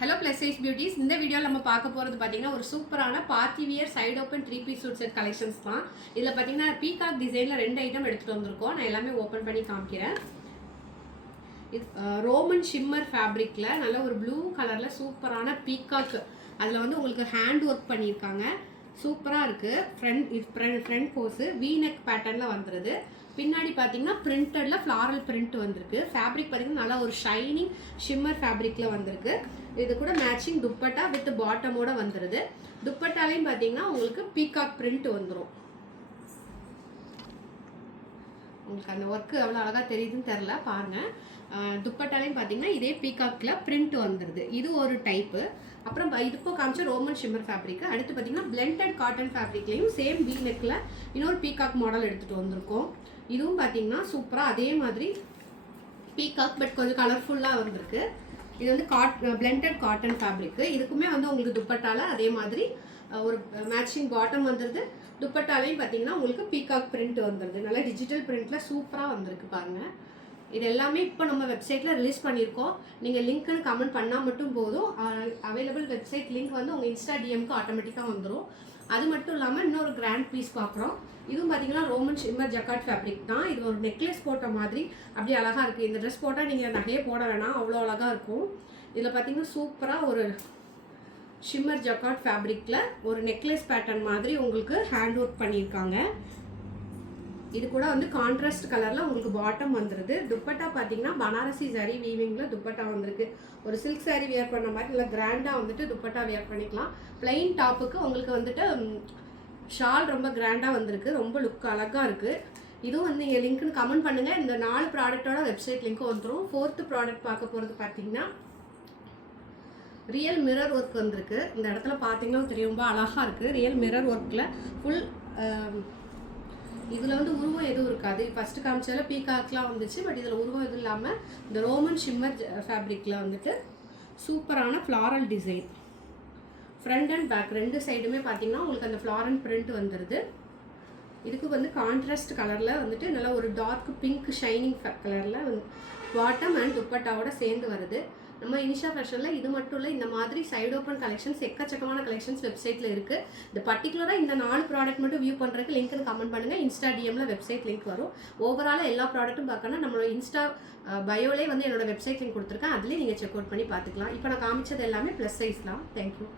Hello plus size beauties. இந்த வீடியோல நம்ம பார்க்க போறது பாத்தீங்கன்னா ஒரு சூப்பரான party wear side open 3 piece suit set collections தான். இதுல பாத்தீங்கன்னா பீகாக் டிசைன்ல ரெண்டு ஐட்டம் எடுத்துட்டு வந்திருக்கோம். நான் எல்லாமே ஓபன் பண்ணி காமிக்கிறேன். இது ரோமன் ஷிம்மர் ஃபேப்ரிக்ல நல்ல ஒரு ப்ளூ கலர்ல சூப்பரான பீகாக். அதுல வந்து உங்களுக்கு ஹேண்ட் ஒர்க் பண்ணிருக்காங்க. சூப்பரா இருக்கு. ஃப்ரண்ட் போஸ் வி நெக் பேட்டர்ன்ல வந்துருது. பின்னாடி பார்த்தீங்கன்னா பிரிண்டட்ல ஃப்ளாரல் பிரிண்ட் வந்திருக்கு. ஃபேப்ரிக் பார்த்தீங்கன்னா நல்லா ஒரு ஷைனிங் ஷிம்மர் ஃபேப்ரிக்ல வந்திருக்கு. இது கூட மேட்சிங் துப்பட்டா வித் பாட்டமோட வந்துருது. துப்பட்டாலையும் பார்த்தீங்கன்னா உங்களுக்கு பீகாக் பிரிண்ட் வந்துடும். உங்களுக்கு அந்த ஒர்க்கு எவ்வளோ அழகாக தெரியுதுன்னு தெரில பாருங்க. துப்பட்டாலையும் பார்த்தீங்கன்னா இதே பீகாக்ல பிரிண்ட் வந்துடுது. இது ஒரு டைப்பு. அப்புறம் இது இப்போ காமிச்ச ரோமன் ஷிம்மர் ஃபேப்ரிக். அடுத்து பார்த்தீங்கன்னா பிளெண்டட் காட்டன் ஃபேப்ரிக்லையும் சேம் வி நெக்ல இன்னொரு பீகாக் மாடல் எடுத்துகிட்டு வந்திருக்கோம். இதுவும் பார்த்தீங்கன்னா சூப்பராக அதே மாதிரி பீகாக் பட் கொஞ்சம் கலர்ஃபுல்லாக வந்திருக்கு. இது வந்து பிளெண்டட் காட்டன் ஃபேப்ரிக். இதுக்குமே வந்து உங்களுக்கு துப்பட்டால அதே மாதிரி ஒரு மேட்சிங் பாட்டம் வந்துடுது. துப்பட்டாலையும் பார்த்தீங்கன்னா உங்களுக்கு பீகாக் பிரிண்ட் வந்துடுது. நல்லா டிஜிட்டல் பிரிண்ட்ல சூப்பராக வந்திருக்கு பாருங்க. இது எல்லாமே இப்போ நம்ம வெப்சைட்டில் ரிலீஸ் பண்ணியிருக்கோம். நீங்கள் லிங்க்னு கமெண்ட் பண்ணால் மட்டும் போதும். அவைலபிள் வெப்சைட் லிங்க் வந்து உங்கள் இன்ஸ்டா டிஎம்க்கு ஆட்டோமேட்டிக்காக வந்துடும். அது மட்டும் இல்லாமல் இன்னொரு கிராண்ட் பீஸ் பார்க்குறோம். இதுவும் பார்த்தீங்கன்னா ரோமன் ஷிம்மர் ஜக்காட் ஃபேப்ரிக் தான். இது ஒரு நெக்லஸ் போட்ட மாதிரி அப்படியே அழகாக இருக்குது. இந்த ட்ரெஸ் போட்டால் நீங்கள் நகையே போட வேணாம், அவ்வளோ அழகாக இருக்கும். இதில் பார்த்தீங்கன்னா சூப்பராக ஒரு ஷிம்மர் ஜக்காட் ஃபேப்ரிக்கில் ஒரு நெக்லஸ் பேட்டர்ன் மாதிரி உங்களுக்கு ஹேண்ட் ஒர்க் பண்ணியிருக்காங்க. இது கூட வந்து கான்ட்ராஸ்ட் கலரில் உங்களுக்கு பாட்டம் வந்துடுது. துப்பட்டா பார்த்தீங்கன்னா பனாரசி சாரி வீவிங்கில் துப்பட்டா வந்திருக்கு. ஒரு சில்க் சாரி வியர் பண்ண மாதிரி இல்லை கிராண்டாக வந்துட்டு துப்பட்டா வியர் பண்ணிக்கலாம். பிளைன் டாப்புக்கு உங்களுக்கு வந்துட்டு ஷால் ரொம்ப கிராண்டாக வந்திருக்கு. ரொம்ப லுக் அழகாக இருக்குது. இதுவும் வந்து நீங்கள் லிங்க்னு கமெண்ட் பண்ணுங்கள். இந்த 4 ப்ராடக்டோட வெப்சைட் லிங்க்கும் வந்துடும். 4th ப்ராடக்ட் பார்க்க போகிறது பார்த்தீங்கன்னா ரியல் மிரர் ஒர்க் வந்திருக்கு. இந்த இடத்துல பார்த்தீங்கன்னா தெரியும் ரொம்ப அழகாக இருக்குது. ரியல் மிரர் ஒர்க்கில் ஃபுல் இதில் வந்து உருவம் எதுவும் இருக்காது. ஃபஸ்ட்டு காமிச்சால பீகாக்லாம் வந்துச்சு. பட் இதில் உருவம் எதுவும் இல்லாமல் இந்த ரோமன் ஷிம்மர் ஃபேப்ரிக்கில் வந்துட்டு சூப்பரான floral design. Front and back ரெண்டு சைடுமே பார்த்தீங்கன்னா உங்களுக்கு அந்த ஃப்ளாரல் பிரிண்ட் வந்துடுது. இதுக்கு வந்து கான்ட்ராஸ்ட் கலரில் வந்துட்டு நல்லா ஒரு டார்க் பிங்க் ஷைனிங் கலரில் வந்து பாட்டம் அண்ட் துப்பட்டாவோட சேர்ந்து வருது. நம்ம இனிஷா ஃபேஷனில் இது மட்டும் இல்லை, இந்த மாதிரி சைடு ஓப்பன் கலெக்ஷன்ஸ் எக்கச்சக்கமான கலெக்ஷன்ஸ் வெப்சைட்டில் இருக்குது. இந்த பர்டிகுலராக இந்த 4 ப்ராடக்ட் மட்டும் வியூ பண்ணுறதுக்கு லிங்க்னு கமெண்ட் பண்ணுங்கள். இன்ஸ்டா டிஎம்மில் வெப்சைட் லிங்க் வரும். ஓவராலாக எல்லா ப்ராடக்ட்டும் பார்க்கணும். நம்மளோட இன்ஸ்டா பயோலே வந்து என்னோட வெப்சைட் லிங்க் கொடுத்துருக்கேன். அதுலேயே நீங்கள் செக் அவுட் பண்ணி பார்த்துக்கலாம். இப்போ நான் காமிச்சது எல்லாமே ப்ளஸ் சைஸ்லாம். தேங்க்யூ.